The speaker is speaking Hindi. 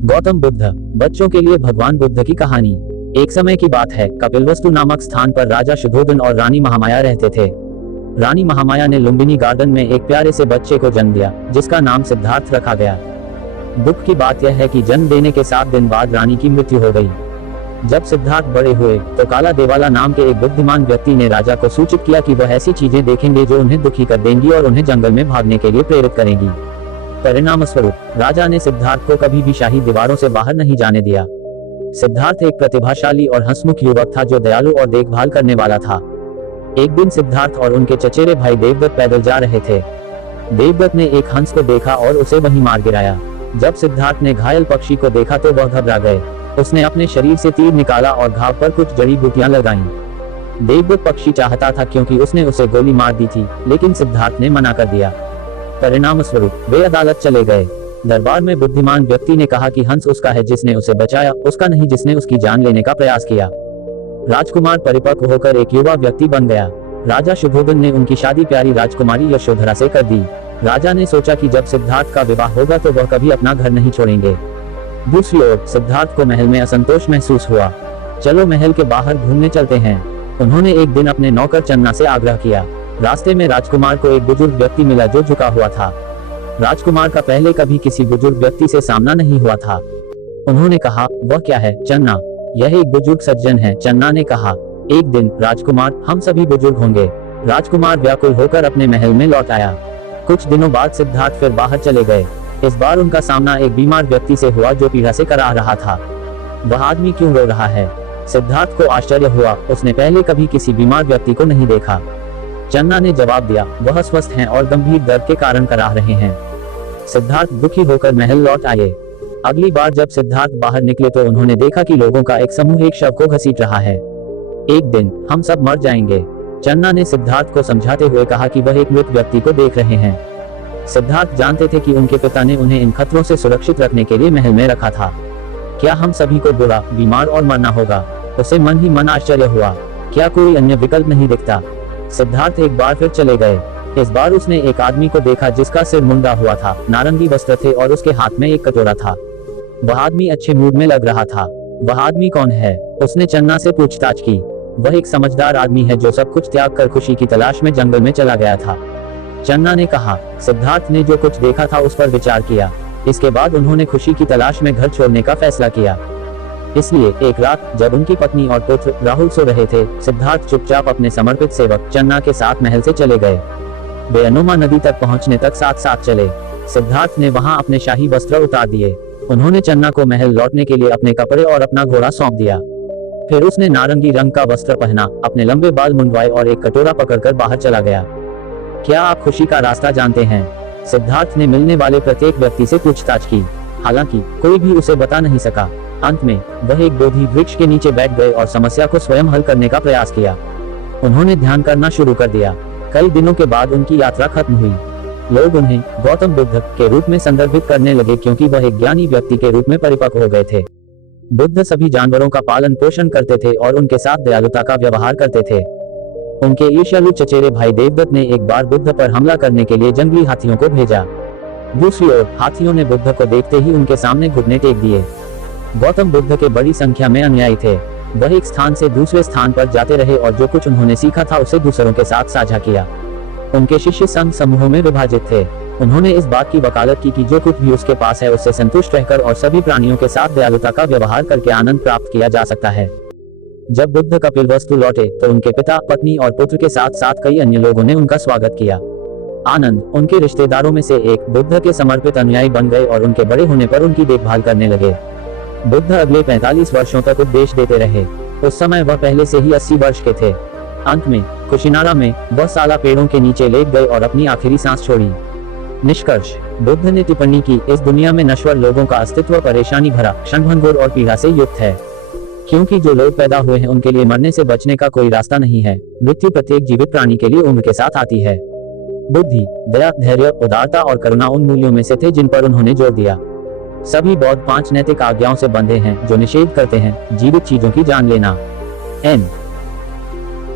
गौतम बुद्ध, बच्चों के लिए भगवान बुद्ध की कहानी। एक समय की बात है, कपिलवस्तु नामक स्थान पर राजा शुद्धोधन और रानी महामाया रहते थे। रानी महामाया ने लुम्बिनी गार्डन में एक प्यारे से बच्चे को जन्म दिया, जिसका नाम सिद्धार्थ रखा गया। दुख की बात यह है कि जन्म देने के 7 दिन बाद रानी की मृत्यु हो गई। जब सिद्धार्थ बड़े हुए तो काला देवाला नाम के एक बुद्धिमान व्यक्ति ने राजा को सूचित किया कि वह ऐसी चीजें देखेंगे जो उन्हें दुखी कर देंगी और उन्हें जंगल में भागने के लिए प्रेरित करेंगी। परिणाम स्वरूप राजा ने सिद्धार्थ को कभी भी शाही दीवारों से बाहर नहीं जाने दिया। सिद्धार्थ एक प्रतिभाशाली और हंसमुख युवक था जो दयालु और देखभाल करने वाला था। एक दिन सिद्धार्थ और उनके चचेरे भाई देवदत्त पैदल जा रहे थे। देवदत्त ने एक हंस को देखा और उसे वहीं मार गिराया। जब सिद्धार्थ ने घायल पक्षी को देखा तो वह घबरा गए। उसने अपने शरीर से तीर निकाला और घाव पर कुछ जड़ी बूटियां लगाईं। देवदत्त पक्षी चाहता था क्योंकि उसने उसे गोली मार दी थी, लेकिन सिद्धार्थ ने मना कर दिया। परिणाम स्वरूप वे अदालत चले गए। दरबार में बुद्धिमान व्यक्ति ने कहा कि हंस उसका है जिसने उसे बचाया, उसका नहीं जिसने उसकी जान लेने का प्रयास किया। राजकुमार परिपक्व होकर एक युवा व्यक्ति बन गया। राजा शुद्धोधन ने उनकी शादी प्यारी राजकुमारी यशोधरा से कर दी। राजा ने सोचा कि जब सिद्धार्थ का विवाह होगा तो वह कभी अपना घर नहीं छोड़ेंगे। दूसरी ओर सिद्धार्थ को महल में असंतोष महसूस हुआ। चलो महल के बाहर घूमने चलते हैं। उन्होंने एक दिन अपने नौकर चन्ना से आग्रह किया। रास्ते में राजकुमार को एक बुजुर्ग व्यक्ति मिला जो झुका हुआ था। राजकुमार का पहले कभी किसी बुजुर्ग व्यक्ति से सामना नहीं हुआ था। उन्होंने कहा, वह क्या है चन्ना? यह एक बुजुर्ग सज्जन है, चन्ना ने कहा। एक दिन राजकुमार, हम सभी बुजुर्ग होंगे। राजकुमार व्याकुल होकर अपने महल में लौट आया। कुछ दिनों बाद सिद्धार्थ फिर बाहर चले गए। इस बार उनका सामना एक बीमार व्यक्ति से हुआ जो पीड़ा से कराह रहा था। वह आदमी क्यों रो रहा है? सिद्धार्थ को आश्चर्य हुआ, उसने पहले कभी किसी बीमार व्यक्ति को नहीं देखा। चन्ना ने जवाब दिया, वह स्वस्थ हैं और गंभीर दर्द के कारण कराह रहे हैं। सिद्धार्थ दुखी होकर महल लौट आए। अगली बार जब सिद्धार्थ बाहर निकले तो उन्होंने देखा कि लोगों का एक समूह एक शव को घसीट रहा है। एक दिन हम सब मर जाएंगे, चन्ना ने सिद्धार्थ को समझाते हुए कहा कि वह एक मृत व्यक्ति को देख रहे हैं। सिद्धार्थ जानते थे कि उनके पिता ने उन्हें इन खतरों से सुरक्षित रखने के लिए महल में रखा था। क्या हम सभी को बुरा, बीमार और मरना होगा? उसे मन ही मन आश्चर्य हुआ, क्या कोई अन्य विकल्प नहीं दिखता? सिद्धार्थ एक बार फिर चले गए। इस बार उसने एक आदमी को देखा जिसका सिर मुंडा हुआ था, नारंगी वस्त्र थे और उसके हाथ में एक कटोरा था। वह आदमी अच्छे मूड में लग रहा था। वह आदमी कौन है? उसने चन्ना से पूछताछ की। वह एक समझदार आदमी है जो सब कुछ त्याग कर खुशी की तलाश में जंगल में चला गया था, चन्ना ने कहा। सिद्धार्थ ने जो कुछ देखा था उस पर विचार किया। इसके बाद उन्होंने खुशी की तलाश में घर छोड़ने का फैसला किया। इसलिए एक रात जब उनकी पत्नी और पुत्र राहुल सो रहे थे, सिद्धार्थ चुपचाप अपने समर्पित सेवक चन्ना के साथ महल से चले गए। वे अनुमा नदी तक पहुंचने तक साथ साथ चले। सिद्धार्थ ने वहां अपने शाही वस्त्र उतार दिए। उन्होंने चन्ना को महल लौटने के लिए अपने कपड़े और अपना घोड़ा सौंप दिया। फिर उसने नारंगी रंग का वस्त्र पहना, अपने लंबे बाल मुंडवाए और एक कटोरा पकड़कर बाहर चला गया। क्या आप खुशी का रास्ता जानते हैं? सिद्धार्थ ने मिलने वाले प्रत्येक व्यक्ति से पूछताछ की। हालांकि कोई भी उसे बता नहीं सका। अंत में वह एक बोधि वृक्ष के नीचे बैठ गए और समस्या को स्वयं हल करने का प्रयास किया। उन्होंने ध्यान करना शुरू कर दिया। कई दिनों के बाद उनकी यात्रा खत्म हुई। लोग उन्हें गौतम बुद्ध के रूप में संदर्भित करने लगे क्योंकि वह एक ज्ञानी व्यक्ति के रूप में परिपक्व हो गए थे। बुद्ध सभी जानवरों का पालन पोषण करते थे और उनके साथ दयालुता का व्यवहार करते थे। उनके ईर्ष्यालु चचेरे भाई देवदत्त ने एक बार बुद्ध पर हमला करने के लिए जंगली हाथियों को भेजा। दूसरी ओर हाथियों ने बुद्ध को देखते ही उनके सामने घुटने टेक दिए। गौतम बुद्ध के बड़ी संख्या में अनुयायी थे। वह एक स्थान से दूसरे स्थान पर जाते रहे और जो कुछ उन्होंने सीखा था उसे दूसरों के साथ साझा किया। उनके शिष्य संघ समूहों में विभाजित थे। उन्होंने इस बात की वकालत की कि जो कुछ भी उसके पास है उससे संतुष्ट रहकर और सभी प्राणियों के साथ दयालुता का व्यवहार करके आनंद प्राप्त किया जा सकता है। जब बुद्ध कपिलवस्तु लौटे तो उनके पिता, पत्नी और पुत्र के साथ साथ कई अन्य लोगों ने उनका स्वागत किया। आनंद उनके रिश्तेदारों में से एक बुद्ध के समर्पित अनुयायी बन गए और उनके बड़े होने पर उनकी देखभाल करने लगे। बुद्ध अगले 45 वर्षों तक उपदेश देते रहे। उस समय वह पहले से ही 80 वर्ष के थे। अंत में कुशिनारा में वह साला पेड़ों के नीचे लेट गए और अपनी आखिरी सांस छोड़ी। निष्कर्ष, बुद्ध ने टिप्पणी की, इस दुनिया में नश्वर लोगों का अस्तित्व परेशानी भरा, क्षणभंगुर और पीड़ा से युक्त है। क्योंकि जो लोग पैदा हुए हैं उनके लिए मरने से बचने का कोई रास्ता नहीं है। मृत्यु प्रत्येक जीवित प्राणी के लिए उम्र के साथ आती है। बुद्धि, दया, धैर्य, उदारता और करुणा उन मूल्यों में से थे जिन पर उन्होंने जोर दिया। सभी बौद्ध 5 नैतिक आज्ञाओं से बंधे हैं जो निषेध करते हैं जीवित चीजों की जान लेना। N